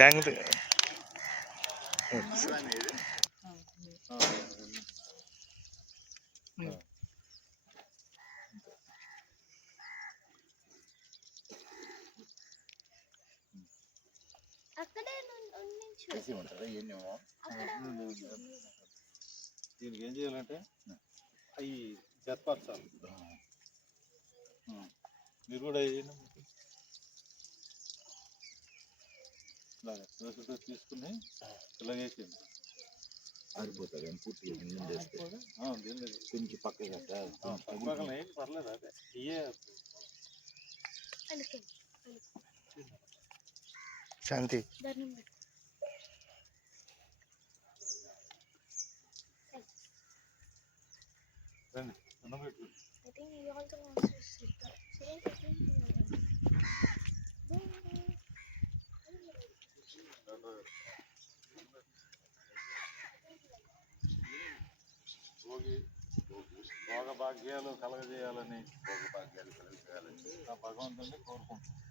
Thank దీనికి ఏం చేయాలంటే అవి జతపరచాలి. మీరు కూడా ఇలాగ తీసుకుని ఇలాగేసింది ఆరిపోతుంది అని పూర్తిగా కొంచెం పక్కగా ఏం పర్లేదు. అదే ఇయే శాంతి భోగ భాగ్యాలు కలగజేయాలని భగవంతుని కోరుకుంటున్నాం.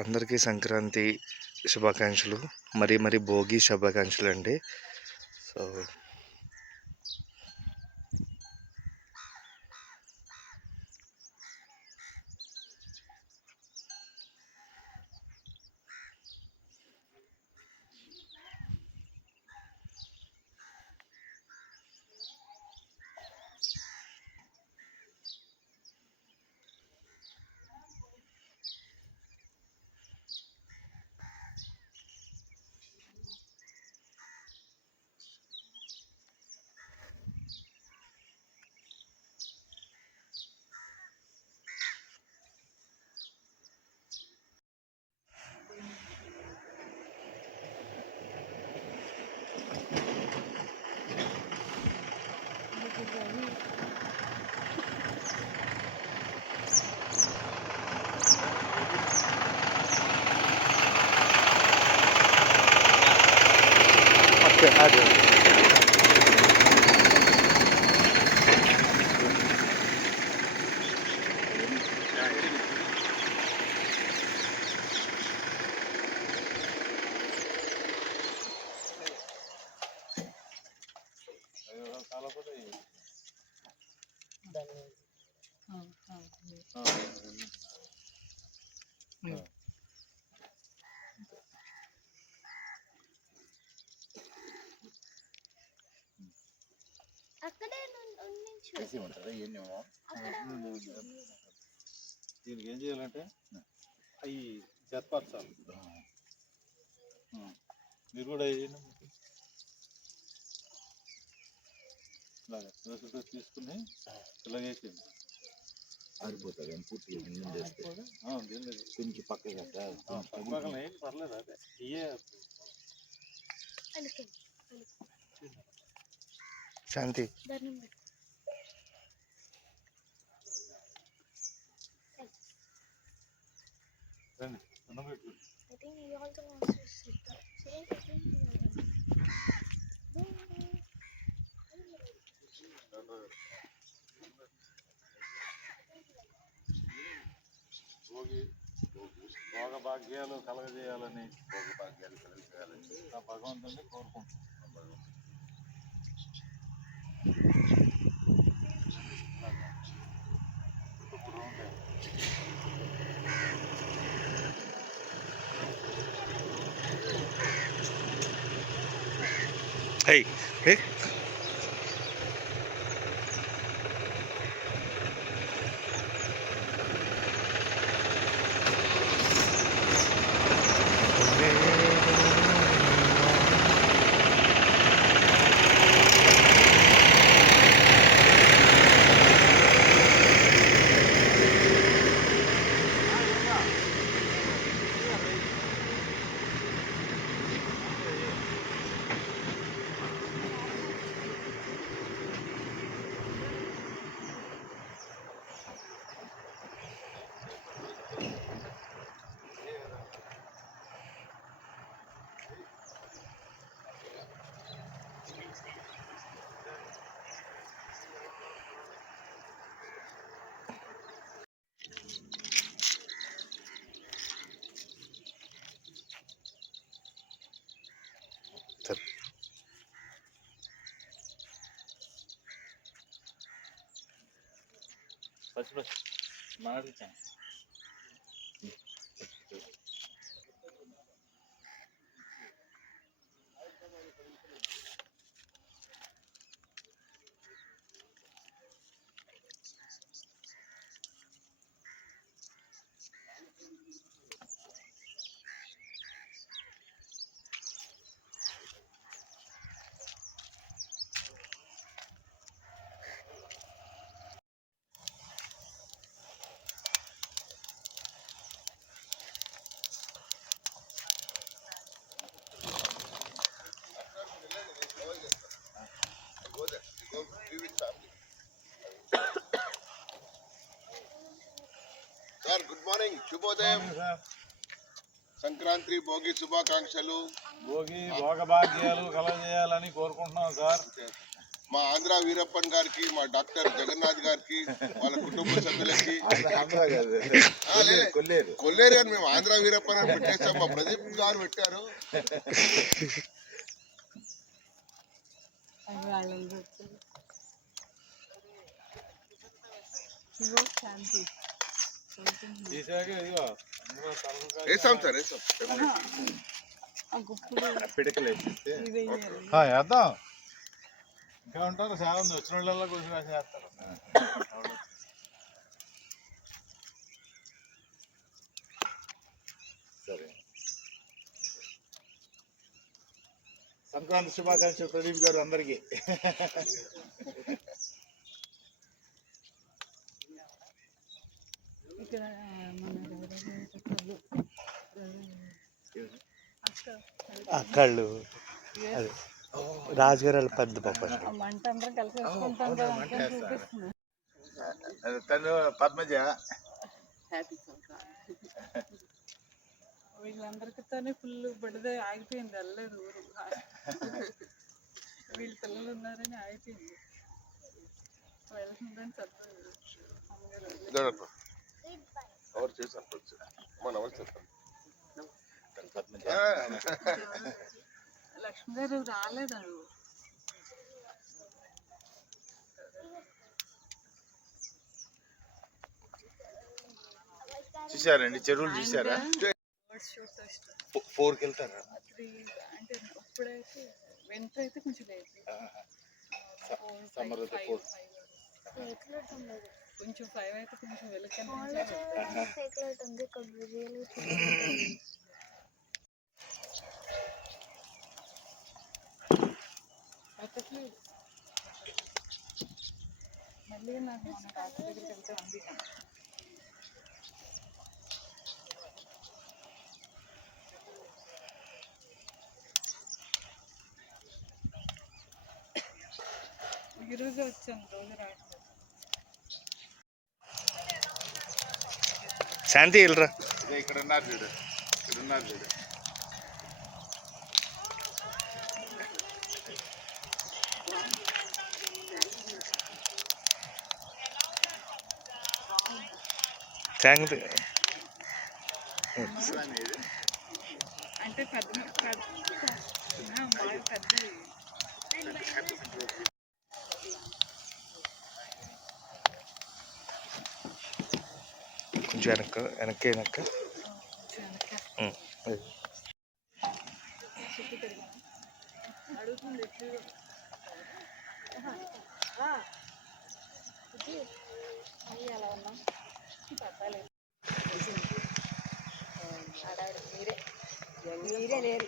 అందరికీ సంక్రాంతి శుభాకాంక్షలు, మరి భోగి శుభాకాంక్షలు అండి. సో అదే దీనికి ఏం చేయాలంటే అవి జతపరచాలి. మీరు కూడా ఇలాగ తీసుకుని ఇలాగేసింది ఆరిపోతుంది అని పూర్తిగా కొంచెం పక్కగా ఏం పర్లేదు. అదే ఇయే శాంతి భోగి భోగ భాగ్యాలు కలగజేయాలని ఆ భగవంతుని కోరుకుంటున్నాను. Hey, hey. ఫస్ట్ మాట్లాడుతాను. సార్ గుడ్ మార్నింగ్, శుభోదయం. సంక్రాంతి భోగి శుభాకాంక్షలు. భోగి భోగ భాగ్యాలు కలగజేయాలని కోరుకుంటున్నాం సార్. మా ఆంధ్ర వీరప్పన్ గారికి, మా డాక్టర్ జగన్నాథ్ గారికి, వాళ్ళ కుటుంబ సభ్యులకి. కొల్లేరు అని మేము ఆంధ్ర వీరప్పన్ అని పెట్టేస్తాం. మా ప్రదీప్ గారు పెట్టారు. వేసాం సార్, వేసాం. వేద్దాం. ఇంకా ఉంటారు చాలా ఉంది. వచ్చిన వాళ్ళల్లో కొంచెం చేస్తారు. సరే, సంక్రాంతి శుభాకాంక్షలు ప్రదీప్ గారు అందరికీ. అక్కళ్ళు అదే రాజుగారు వాళ్ళ పెద్ద పాప. తను పద్మజ. వీళ్ళందరికీతోనే ఫుల్ బడిదే ఆగిపోయింది, వెళ్ళలేదు ఊరు. వీళ్ళ పిల్లలు ఉన్నారని ఆగిపోయింది. వెళ్తుందని చెప్పలేదు ఎవరు చేశారు? లక్ష్మి గారు రాలేదు. చూసారండి, చెరువులు చూసారా? 4కి వెళ్తారా? 3 అంటే ఇప్పుడైతే వింటర్ అయితే కొంచెం లేదు. సమ్మర్ అయితే 4. కొంచెం 5 అయితే కొంచెం వెలుగు. మళ్ళీ నాకు మన డాక్టర్ దగ్గరికి వెళ్తే ఉంది. ఈరోజు వచ్చాను, రోజు రావట్లేదు. శాంతి వెళ్ళరా. ఇక్కడ ఉన్నారు చూడు, ఇక్కడ ఉన్నారు చూడు. శాంతి అంటే పెద్ద బాగా పెద్దది. కొంచెం వెనక్కి వెనక్కి వెనక్కి అది. అడుగుతుంది అలా ఉన్నా పర్వాలేదు. మీరే లేరు.